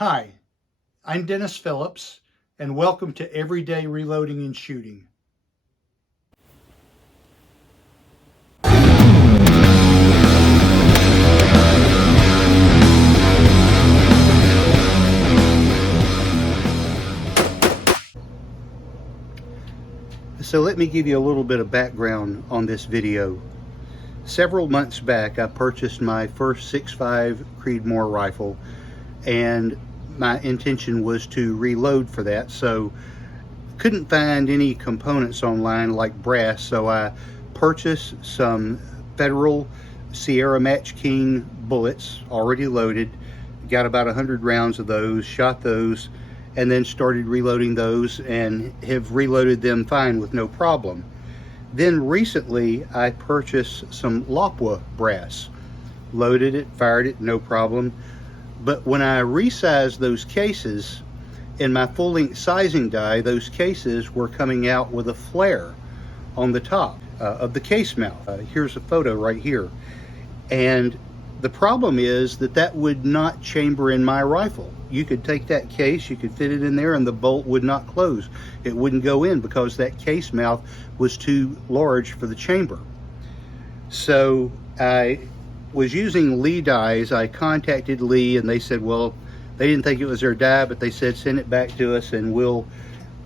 Hi, I'm Dennis Phillips, and welcome to Everyday Reloading and Shooting. So let me give you a little bit of background on this video. Several months back, I purchased my first 6.5 Creedmoor rifle, and my intention was to reload for that. So couldn't find any components online like brass, so I purchased some Federal Sierra Match King bullets already loaded, got about 100 rounds of those, shot those, and then started reloading those and have reloaded them fine with no problem. Then recently I purchased some Lapua brass, loaded it, fired it, no problem. But when I resized those cases in my full-length sizing die, those cases were coming out with a flare on the top of the case mouth. Here's a photo right here. And the problem is that would not chamber in my rifle. You could take that case, you could fit it in there, and the bolt would not close. It wouldn't go in because that case mouth was too large for the chamber. So I was using Lee dies. I contacted Lee and they said, well, they didn't think it was their die, but they said send it back to us and we'll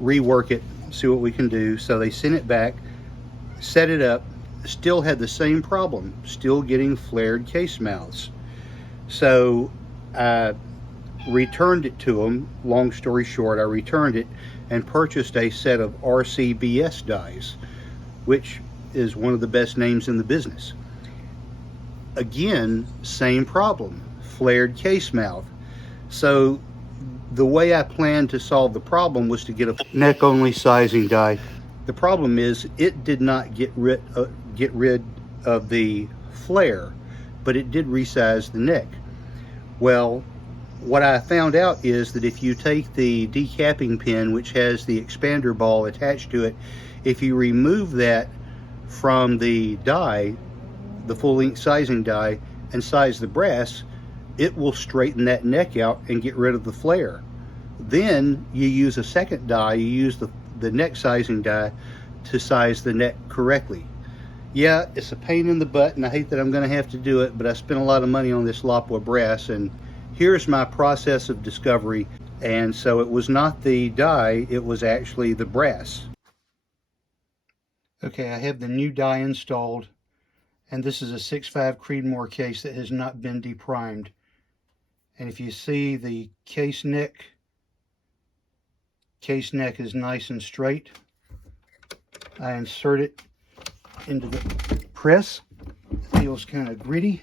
rework it, see what we can do. So they sent it back, set it up, still had the same problem, still getting flared case mouths. So I returned it to them. Long story short, I returned it and purchased a set of RCBS dies, which is one of the best names in the business. Again, same problem, flared case mouth. So the way I planned to solve the problem was to get a neck only sizing die. The problem is it did not get rid of the flare, but it did resize the neck. Well, what I found out is that if you take the decapping pin, which has the expander ball attached to it, if you remove that from the die, the full-length sizing die, and size the brass, it will straighten that neck out and get rid of the flare. Then you use a second die, you use the neck sizing die to size the neck correctly. Yeah, it's a pain in the butt, and I hate that I'm going to have to do it, but I spent a lot of money on this Lapua brass, and here's my process of discovery. And so it was not the die, it was actually the brass. Okay, I have the new die installed, and this is a 6.5 Creedmoor case that has not been deprimed. And if you see the case neck is nice and straight. I insert it into the press. It feels kind of gritty.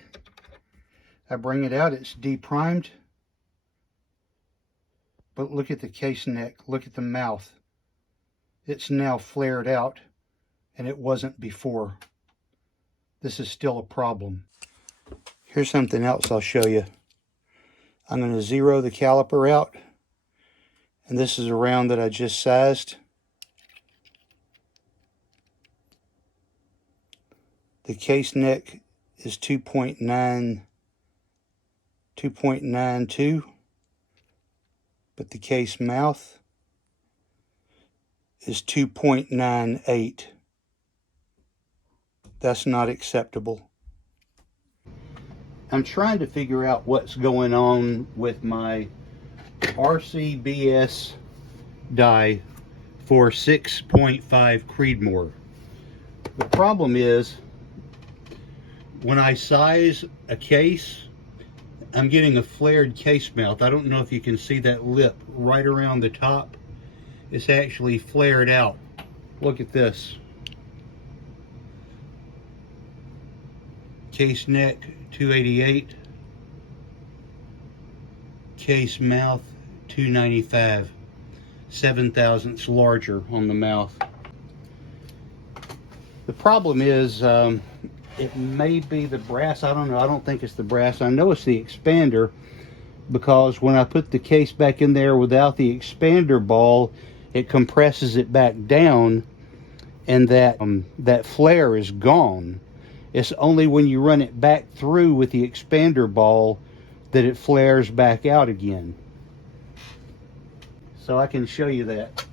I bring it out, it's deprimed. But look at the case neck, look at the mouth. It's now flared out, and it wasn't before. This is still a problem. Here's something else I'll show you. I'm going to zero the caliper out, and this is a round that I just sized. The case neck is 2.92, but the case mouth is 2.98. That's not acceptable. I'm trying to figure out what's going on with my RCBS die for 6.5 Creedmoor. The problem is when I size a case, I'm getting a flared case mouth. I don't know if you can see that lip right around the top. It's actually flared out. Look at this. Case neck 288, case mouth 295, 7 thousandths larger on the mouth. The problem is it may be the brass. I don't know. I don't think it's the brass. I know it's the expander, because when I put the case back in there without the expander ball, it compresses it back down, and that flare is gone. It's only when you run it back through with the expander ball that it flares back out again. so I can show you that.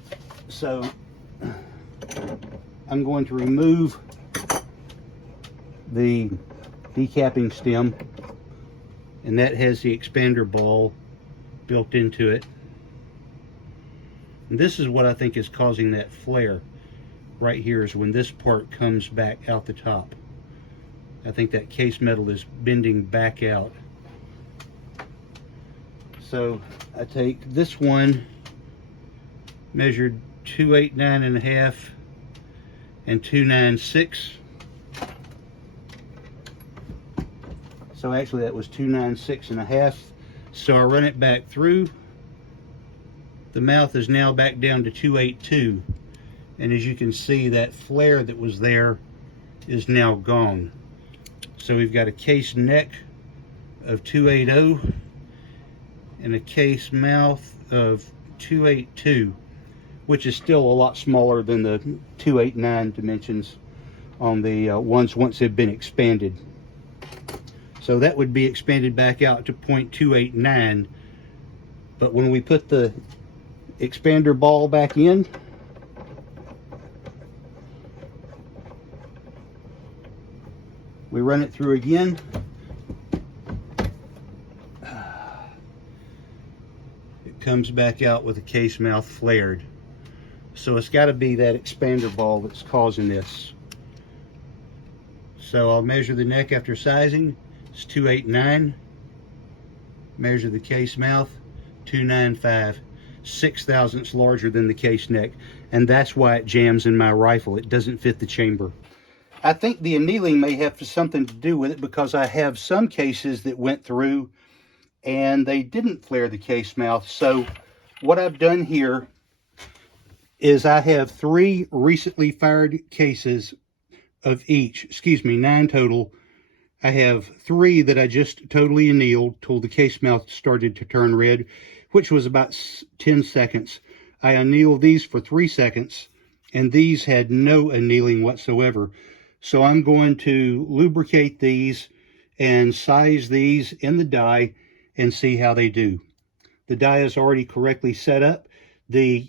So I'm going to remove the decapping stem, and that has the expander ball built into it. And this is what I think is causing that flare right here, is when this part comes back out the top. I think that case metal is bending back out. So I take this one, measured 289.5 and 296. So actually that was 296.5. So I run it back through. The mouth is now back down to 282. And as you can see, that flare that was there is now gone. So we've got a case neck of 280 and a case mouth of 282, which is still a lot smaller than the 289 dimensions on the ones once they've been expanded. So that would be expanded back out to 0.289. But when we put the expander ball back in, we run it through again. It comes back out with a case mouth flared. So it's got to be that expander ball that's causing this. So I'll measure the neck after sizing. It's 289. Measure the case mouth, 295. 6 thousandths larger than the case neck. And that's why it jams in my rifle. It doesn't fit the chamber. I think the annealing may have something to do with it, because I have some cases that went through and they didn't flare the case mouth. So what I've done here is I have 3 recently fired cases of each, 9 total. I have 3 that I just totally annealed till the case mouth started to turn red, which was about 10 seconds. I annealed these for 3 seconds, and these had no annealing whatsoever. So I'm going to lubricate these and size these in the die and see how they do. The die is already correctly set up. The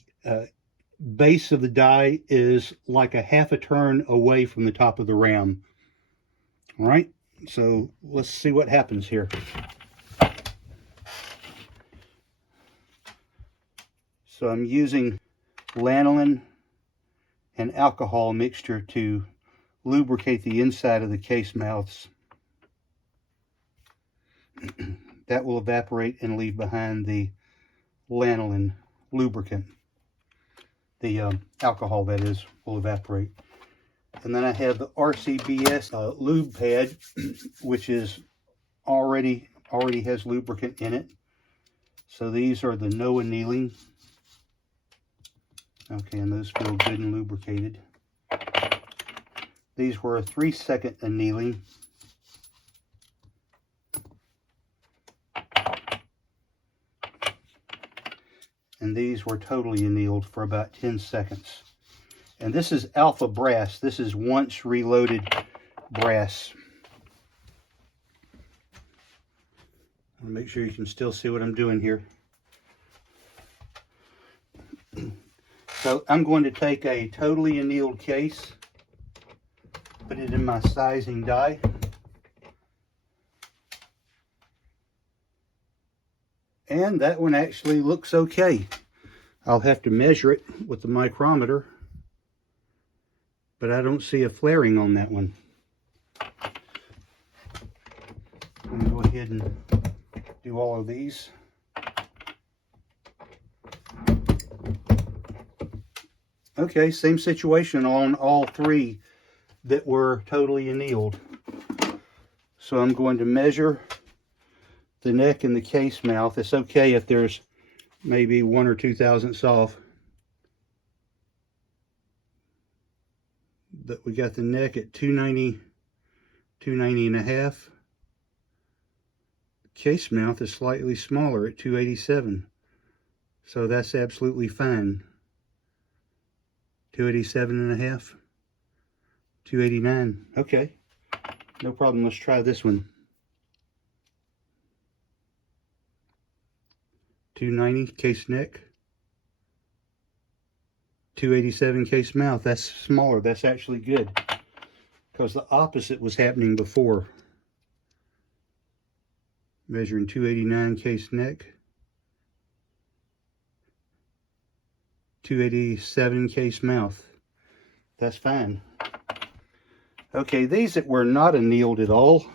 base of the die is like a half a turn away from the top of the ram. All right, so let's see what happens here. So I'm using lanolin and alcohol mixture to lubricate the inside of the case mouths. That will evaporate and leave behind the lanolin lubricant. The alcohol, that is, will evaporate. And then I have the RCBS lube pad, which is already has lubricant in it. So these are the no annealing. Okay, and those feel good and lubricated. These were a 3-second annealing. And these were totally annealed for about 10 seconds. And this is alpha brass. This is once reloaded brass. I want to make sure you can still see what I'm doing here. So I'm going to take a totally annealed case, put it in my sizing die. And that one actually looks okay. I'll have to measure it with the micrometer, but I don't see a flaring on that one. I'm going to go ahead and do all of these. Okay, same situation on all 3 that were totally annealed. So I'm going to measure the neck and the case mouth. It's okay if there's maybe 1 or 2 thousandths off. But we got the neck at 290, 290.5. Case mouth is slightly smaller at 287. So that's absolutely fine. 287.5, 289. Okay, no problem. Let's try this one. 290 case neck. 287 case mouth. That's smaller. That's actually good, because the opposite was happening before. Measuring 289 case neck, 287 case mouth. That's fine. Okay, these that were not annealed at all,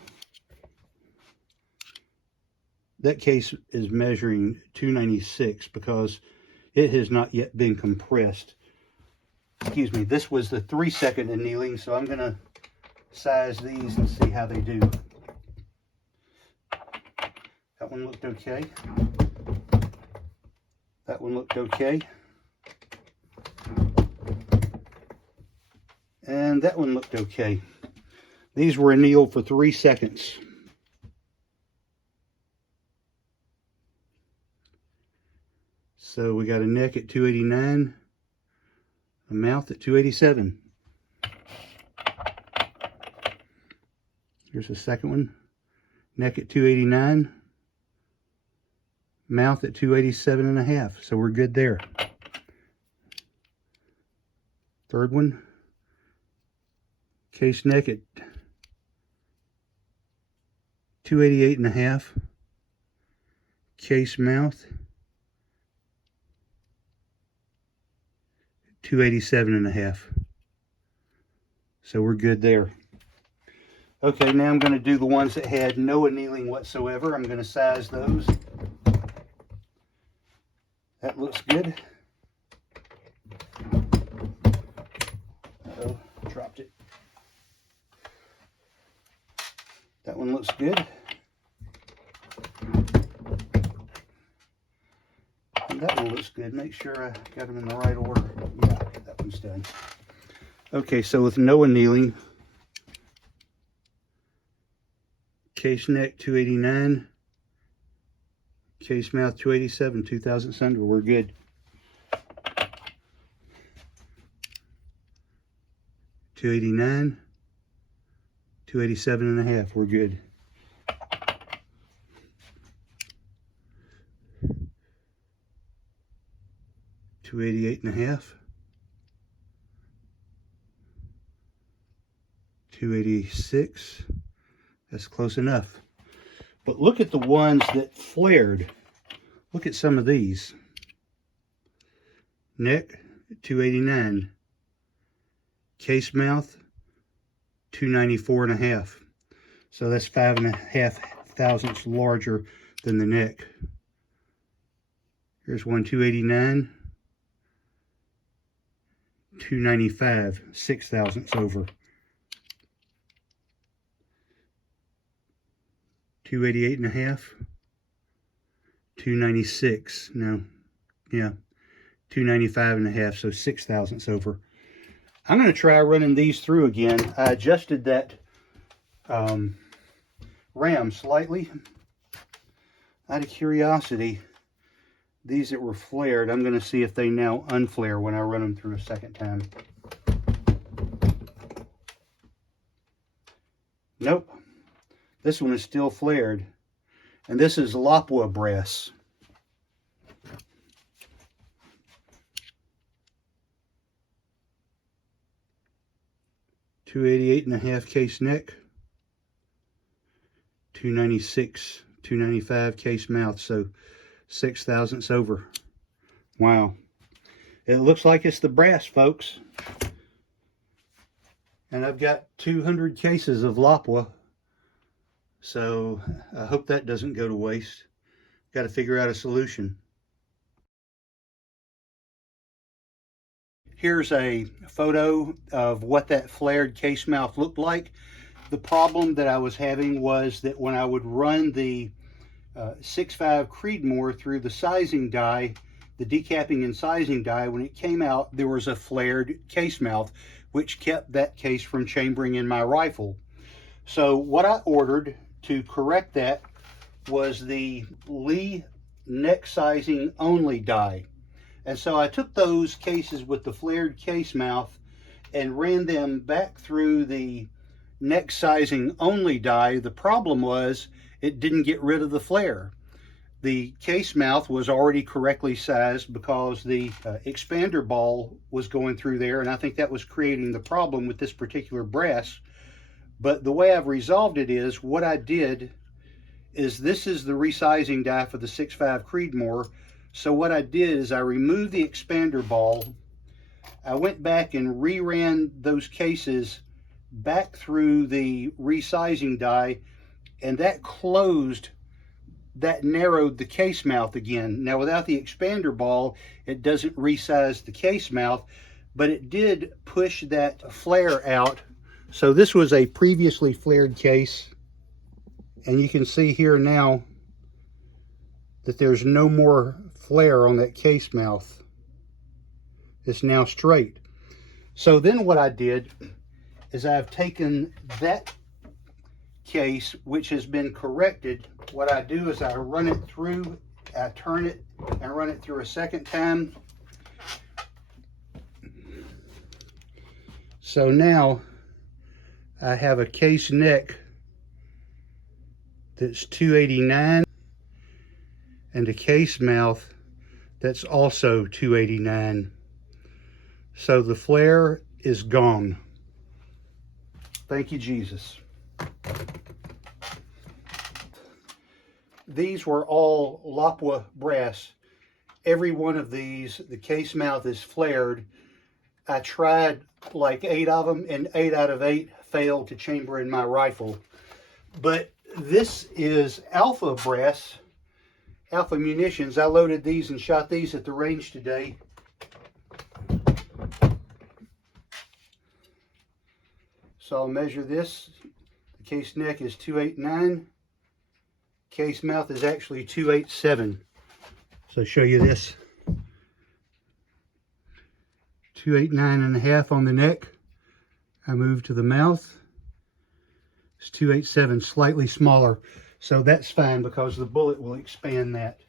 that case is measuring 296 because it has not yet been compressed. Excuse me, this was the 3-second annealing, so I'm going to size these and see how they do. That one looked okay. That one looked okay. And that one looked okay. These were annealed for 3 seconds. So we got a neck at 289, a mouth at 287. Here's the second one. Neck at 289, mouth at 287.5. So we're good there. Third one. Case neck at 288.5. Case mouth 287.5. So we're good there. Okay, now I'm going to do the ones that had no annealing whatsoever. I'm going to size those. That looks good. Uh-oh, dropped it. That one looks good. And that one looks good. Make sure I got them in the right order. Yeah, that one's done. Okay, so with no annealing, case neck 289, case mouth 287, 2,000ths under. We're good. $289, 287.5. We're good. $288.5, 286. That's close enough. But look at the ones that flared. Look at some of these. Neck 289, case mouth 294.5. So that's 5.5 thousandths larger than the neck. Here's one 289, 295, 6 thousandths over. 288.5, 296, no, yeah, 295.5, so 6 thousandths over. I'm going to try running these through again. I adjusted that ram slightly. Out of curiosity, these that were flared, I'm going to see if they now unflare when I run them through a second time. Nope. This one is still flared. And this is Lapua brass. $288.5 case neck. 296, 295 case mouth. So 6 thousandths over. Wow. It looks like it's the brass, folks. And I've got 200 cases of Lapua. So I hope that doesn't go to waste. Got to figure out a solution. Here's a photo of what that flared case mouth looked like. The problem that I was having was that when I would run the 6.5 Creedmoor through the sizing die, the decapping and sizing die, when it came out, there was a flared case mouth, which kept that case from chambering in my rifle. So what I ordered to correct that was the Lee neck sizing only die. And so I took those cases with the flared case mouth and ran them back through the neck sizing only die. The problem was it didn't get rid of the flare. The case mouth was already correctly sized because the expander ball was going through there, and I think that was creating the problem with this particular brass. But the way I've resolved it is, what I did is, this is the resizing die for the 6.5 Creedmoor. So what I did is I removed the expander ball. I went back and reran those cases back through the resizing die, and that narrowed the case mouth again. Now, without the expander ball, it doesn't resize the case mouth, but it did push that flare out. So this was a previously flared case, and you can see here now that there's no more flare on that case mouth. It's now straight. So then what I did is I've taken that case, which has been corrected. What I do is I run it through, I turn it and run it through a second time. So now I have a case neck that's 289 and a case mouth that's also 289. So the flare is gone. Thank you, Jesus. These were all Lapua brass. Every one of these, the case mouth is flared. I tried like 8 of them, and 8 out of 8 failed to chamber in my rifle. But this is Alpha brass, Alpha munitions. I loaded these and shot these at the range today. So I'll measure this. The case neck is 289. Case mouth is actually 287. So I'll show you this. 289.5 on the neck. I move to the mouth. It's 287, slightly smaller. So that's fine because the bullet will expand that.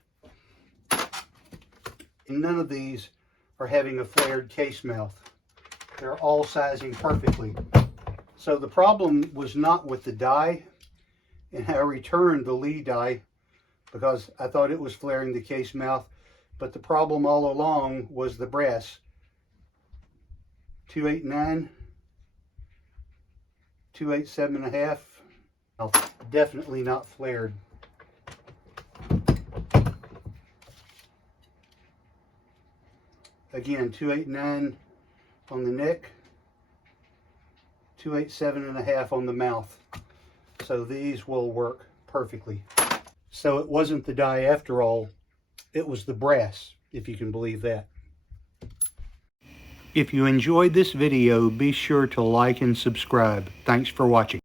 And none of these are having a flared case mouth. They're all sizing perfectly. So the problem was not with the die, and I returned the Lee die because I thought it was flaring the case mouth, but the problem all along was the brass. 289, 287.5, definitely not flared. Again, 289 on the neck, 287.5 on the mouth. So these will work perfectly. So it wasn't the die after all, it was the brass, if you can believe that. If you enjoyed this video, be sure to like and subscribe. Thanks for watching.